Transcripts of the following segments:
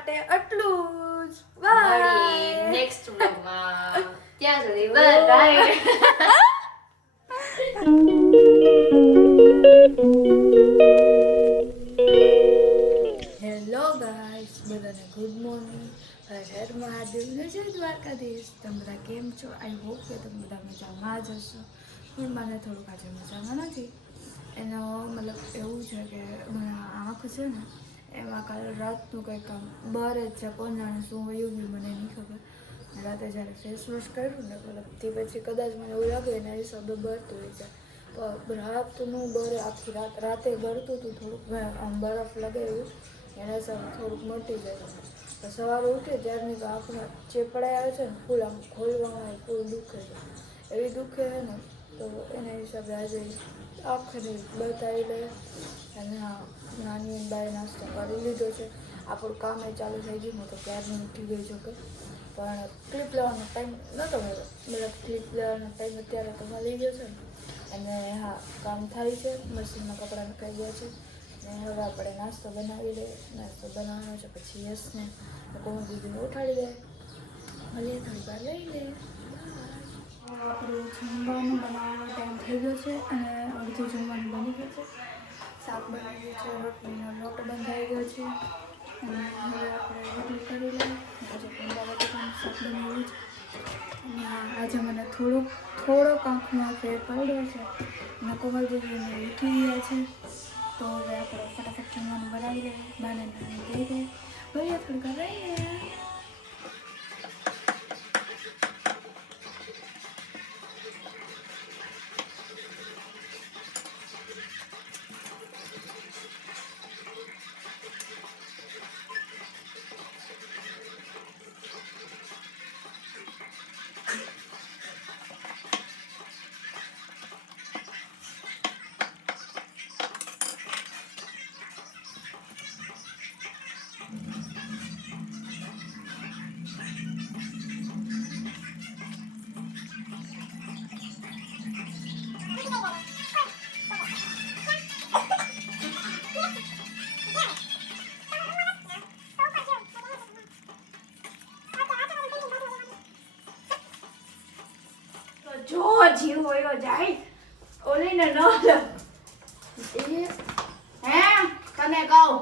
માટે આટલું જ. બાય. નેક્સ્ટ વ્લોગમાં ત્યાં સુધી બાય. હેલો ગાઈસ, બધાને ગુડ મોર્નિંગ. હર મહાદેવ, જય દ્વારકાધીશ. તમે બધા કેમ છો? આઈ હોપ કે તમે બધા મજામાં જ હશો. પણ મને થોડુંક આજે મજામાં નથી. એનો મતલબ એવું છે કે મને આંખ છે ને એમાં કાલે રાતનું કંઈક કામ બહાર જ છે. કોણ જાણે શું વયું ગયું મને નહીં ખબર. રાતે જ્યારે ફેસ વોશ કર્યું ને મતલબ તે પછી કદાચ મને એવું લાગે એના હિસાબે બળતું હોય છે. તો રાતનું બરે આખી રાતે બળતું હતું થોડુંક આમ બરફ લાગે એવું એના હિસાબે થોડુંક મટી જાય. તો સવારે ઉઠે ત્યારની તો આંખમાં ચેપડાઈ આવે છે ને ફૂલ આમ ખોલવામાં ફૂલ દુખે છે. એવી દુખે છે ને તો એના હિસાબે આજે આખરે બતાવી લે અને નાની બાય નાસ્તો કરી લીધો છે. આપણું કામ એ ચાલુ થઈ ગયું. હું તો ક્યારની ઉઠી ગઈ છું કે પણ ક્લિપ લેવાનો ટાઈમ નહોતો મળ્યો. મતલબ ક્લિપ લેવાનો ટાઈમ અત્યારે તો મળી ગયો છે ને. અને હા, કામ થાય છે. મશીનમાં કપડાં નખાઈ ગયા છે ને હવે આપણે નાસ્તો બનાવી લઈએ. નાસ્તો બનાવવાનો છે પછી યશને કોમલ દીદીને ઉઠાડી દે. મળીએ થોડી વાર લઈ લે. આપણું જમવાનું બનાવવાનો ટાઈમ થઈ ગયો છે અને અડધું જમવાનું બની ગયું છે. શાક બનાવી ગયું છે, રોટલીનો લોટ બંધાઈ ગયો છે અને હવે આપણે રોટલી કરી લઈએ. આજે પંડા બટાકાનું શાક બનાવ્યું છે અને હા, આજે મને થોડોક આંખમાં ફેર પડ્યો છે અને કોમલ દીદીને ઉઠી ગયા છે. તો હવે આપણે ફટાફટ જમવાનું બનાવી લઈએ. બાને નાની દઈ દે. ભલે થોડીક વાર રહીને. જો જીવ હોય જાય ઓલીને ન લે એ હે તને કહું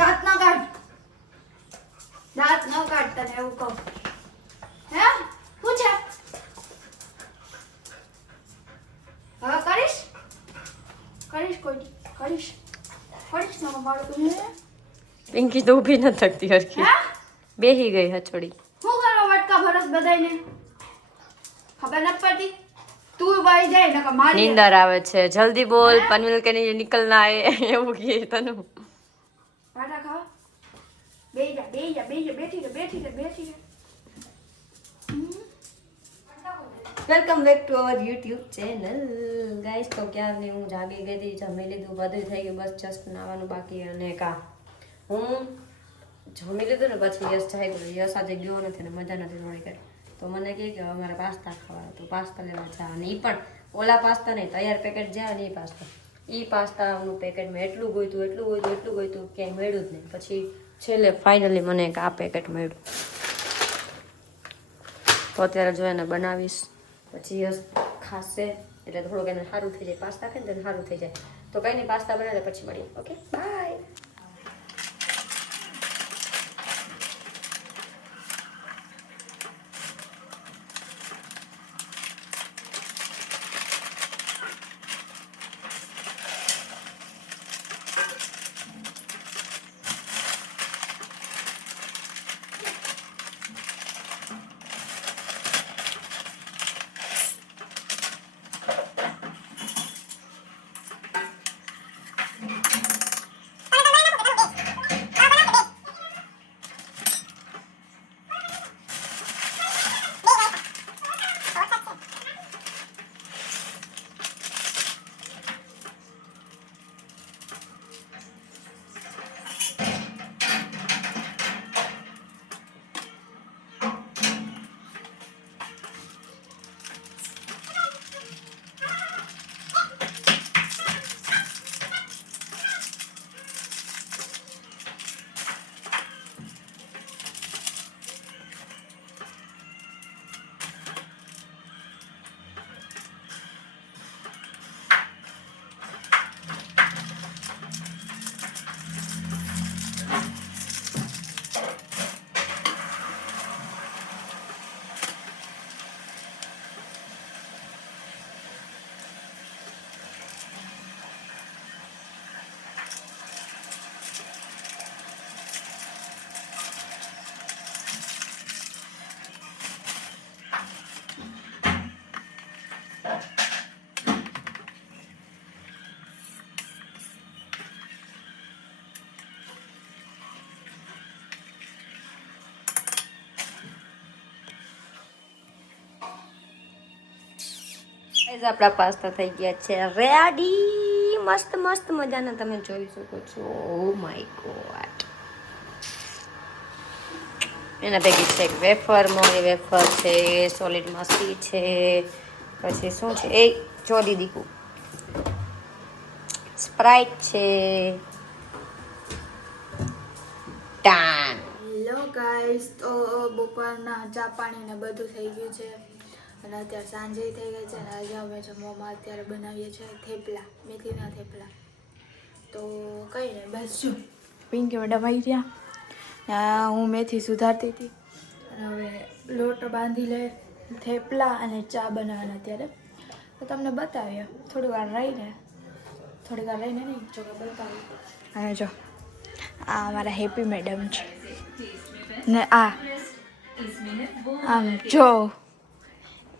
દાંત ન કાઢ તને એવું કહું હે પૂછે હવે કરીશ ન બાળકો પિંકી તો ઊભી ન થકતી હરખી બેહી ગઈ હચોડી. હું કરવા વટકા ભરસ બધાયને ખબર નથી પડતી. તું વાઈ જાય ને કે મારી નીંદર આવે છે. જલ્દી બોલ પનવેલ કે નીચે નિકલના હે એવું કહે તને. પાટા ખાવા બેહી જા બેઠી રે. Welcome back to our YouTube channel guys. તો ક્યારની હું જાગી ગઈ હતી, જમી લીધું, બધું થઈ ગયું, બસ જસ્ટ નાવાનું બાકી. અને હું જમી લીધું ને પછી યશ જાગ્યો. યશ આજે ગયો નથી ને મજા નથી થોડી કરી. તો મને કહે કે અમારે પાસ્તા ખાવા, તો પાસ્તા લેવા જા. અને એ પણ ઓલા પાસ્તા નહીં, તૈયાર પેકેટ જાય ને એ પાસ્તાનું પેકેટમાં એટલું ગોઈતું ક્યાંય મળ્યું જ નહીં. પછી છેલ્લે ફાઇનલી મને એક આ પેકેટ મળ્યું. તો અત્યારે જો એને બનાવીશ પછી યશ ખાશે એટલે થોડુંક એને સારું થઈ જાય. પાસ્તા ખાય ને તેને સારું થઈ જાય. તો કંઈ નહીં, પાસ્તા બનાવે પછી મળીએ. Okay bye. ગાઈસ આપણા પાસ્તા થઈ ગયા છે રેડી, મસ્ત મસ્ત મજાના તમે જોઈ શકો છો. Oh my God. એના ભેગી છે વેફર, મોરી વેફર છે, સોલિડ માસી છે, પછી શું છે એ ચોરી દીકું સ્પ્રાઇટ છે. ટાન. હેલો ગાઈસ, તો બપોરના ચા પાણી ને બધું થઈ ગયું છે અને અત્યારે સાંજે થઈ ગઈ છે અને આજે અમે જમવામાં અત્યારે બનાવીએ છીએ થેપલા, મેથીના થેપલા. તો કંઈ નહીં, બસ જો પિંકી મેડમ આવી ગયા, હું મેથી સુધારતી હતી અને હવે લોટ બાંધી લે થેપલા અને ચા બનાવવાના અત્યારે. તો તમને બતાવીએ થોડી વાર રહીને નહીં જો કે બતાવીએ. અને જો આ અમારા હેપી મેડમ છે ને આ આમ જો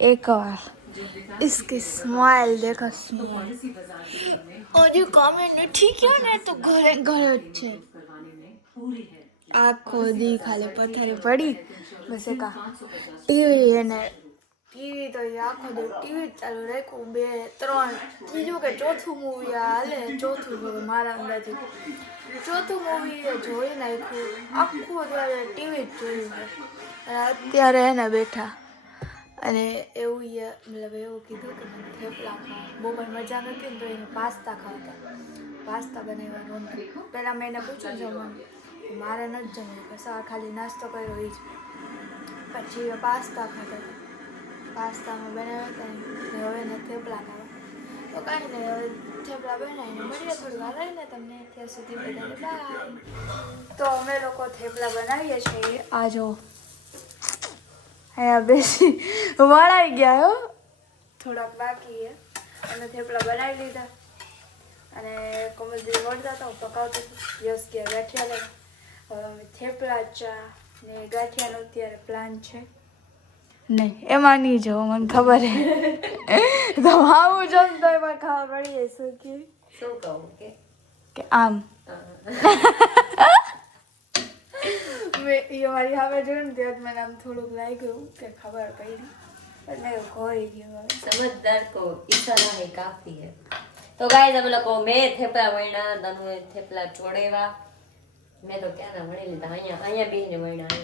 एक और इसकी स्माइल देखो, स्माइल और जो कमेंट નથી ક્યાં ને તો ઘરે ઘરે જ છે. આખો દી ખાલી પથારી પડી બસ એક ટીવી અને ટીવી તો આખો દી ટીવી જ ચાલુ રાખ્યું, 2 3 ત્રીજું કે ચોથું મૂવી હાલે, ચોથું જોવે મારા અંદાજે ચોથું મૂવી જોઈ નાખ્યું, આખું અત્યારે ટીવી જ જોયું છે. અને અત્યારે એને બેઠા અને એવું મતલબ એવું કીધું કે મને થેપલા ખાવા, બહુ પણ મજા નથી ને તો એને પાસ્તા ખાતા, પાસ્તા બનાવવાનું. પહેલાં મેં એને પૂછ્યું જમવાનું, મારે નથી જમવું, પછી ખાલી નાસ્તો કર્યો એ જ. પછી પાસ્તા ખાતા હતા, પાસ્તામાં બનાવ્યા હતા ને હવે એને થેપલા ખાવા. તો કાંઈ નહીં, હવે થેપલા બનાવીને મળીએ થોડી વાર રહીને તમને. ત્યાં સુધી બધાને બાય. તો અમે લોકો થેપલા બનાવીએ છીએ, આ જો અહીંયા બેસી વળાઈ ગયા હો, થોડાક બાકી છે. અમે થેપલા બનાવી લીધા અને કોમલજી વળતા હતા, હું પકાવતી હતી. યસ ગયા ગાંઠિયા લઈને. હવે અમે થેપલા ચા ને ગાંઠિયાનો અત્યારે પ્લાન છે. નહીં એમાં નહીં જવું, મને ખબર છે તો આવું જમતો એમાં ખાવા પડી જાય. શું કહું કે આમ એ મારી સામે જોયું ને ત્યારે મને આમ થોડુંક લાગ્યું કે ખબર પડી એટલે ખોઈ ગયું. સમજદાર કો ઈશારા હે કાફી હે. તો ગાઈસ અમે લોકો મેં થેપલા વણ્યા, તનુએ થેપલા ચોડેવા. મેં તો ક્યાંના વણી લીધા, અહીંયા બેને વણ્યા,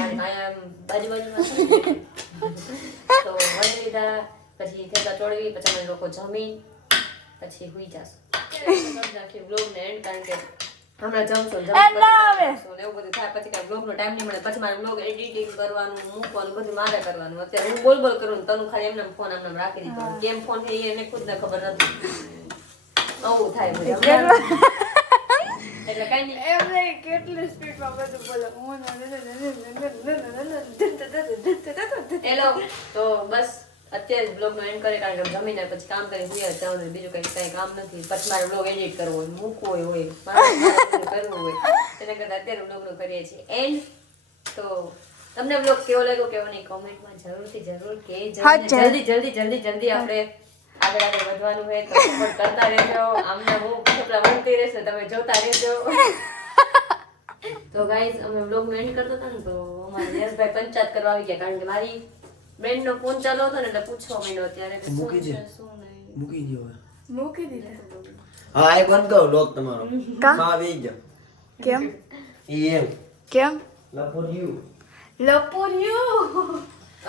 અહીંયા બાજુમાં તો વણી લીધા. પછી થેપલા ચોડવી, પછી અમે લોકો જમી પછી હુઈ જાશું. નાખી બ્લોગ ને એન્ડ, કારણ કે હમણાં જમશો એવું બધું થાય, પછી કાંઈ બ્લોગનો ટાઈમ નહીં મળે. પછી મારે બ્લોગ એડિટિંગ કરવાનું, મૂકવાનું બધું મારે કરવાનું. અત્યારે હું બોલ કરું ને તનું ખાલી એમને ફોન આમને રાખી દીધો, કેમ ફોન છે એને ખુદને ખબર નથી. આવું થાય બધું એટલે કઈ નહીં. એમને કેટલી સ્પીડમાં બધું બોલો. હેલો, તો બસ અત્યારે બ્લોગનો એન્ડ કરે, કારણ કે જમીને પછી કામ કરી સુઈ જવાનું, બીજું કઈ કામ નથી. પછી મારે બ્લોગ એડિટ કરવો હોય, મૂકવો હોય, કરવું હોય, એના કરતા અત્યારે બ્લોગનો કરીએ છીએ એન્ડ. તો તમને બ્લોગ કેવો લાગ્યો કેવો નહીં કોમેન્ટમાં જરૂરથી જરૂર કે જલ્દી આપણે આગળ વધવાનું હોય તો સપોર્ટ કરતા રહેજો. આમને હું થેપલા વણતી રહેશે, તમે જોતા રહેજો. તો ગાઈઝ અમે બ્લોગ એન્ડ કરતો હતો ને તો અમારા યશભાઈ પંચાયત કરવા આવી ગયા, કારણ કે મારી બેનનો ફોન ચાલુ હતો ને એટલે પૂછવા માંડ્યો અત્યારે કે શું છે શું નહીં. મૂકી દીધા. હા આ બંધ કરો લોક તમારો માં આવી ગયો. કેમ એમ કેમ લપોરિયું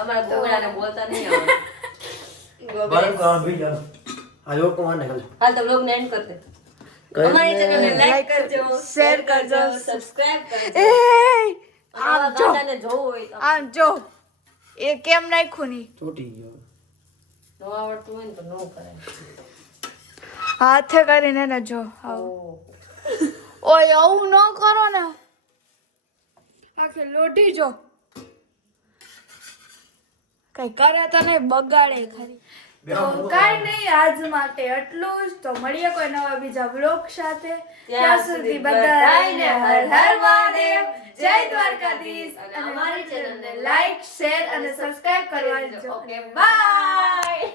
અમારા ગોગડાને બોલતા નહીં આવડે. બંધ કરો બીજો આ લોકો માને ખાલી હાલ તો બ્લોગ ને એન્ડ કરી દે. અમારી ચેનલને લાઈક કરજો, શેર કરજો, સબસ્ક્રાઇબ કરજો. એ આમ જો ને જોવું હોય તો આમ જો એ કેમ નાખ્યું નહીં, ચોટી ગયો. ન આવડતું હોય ને તો નો કરાય. હાથે કરીને ને જો આવું. ઓય આવું ન કરો ને, આખે લોઢી જો કઈ કરે તો નહીં, બગાડે ખરી. તો કાંઈ નહીં, આજ માટે એટલું જ. તો મળીએ કોઈ નવા બીજા બ્લોગ સાથે. ત્યાં સુધી બધાને હર હર મહાદેવ, જય દ્વારકાધીશ. અને અમારી ચેનલને લાઈક, શેર અને સબસ્ક્રાઇબ કરવાનું. Okay bye.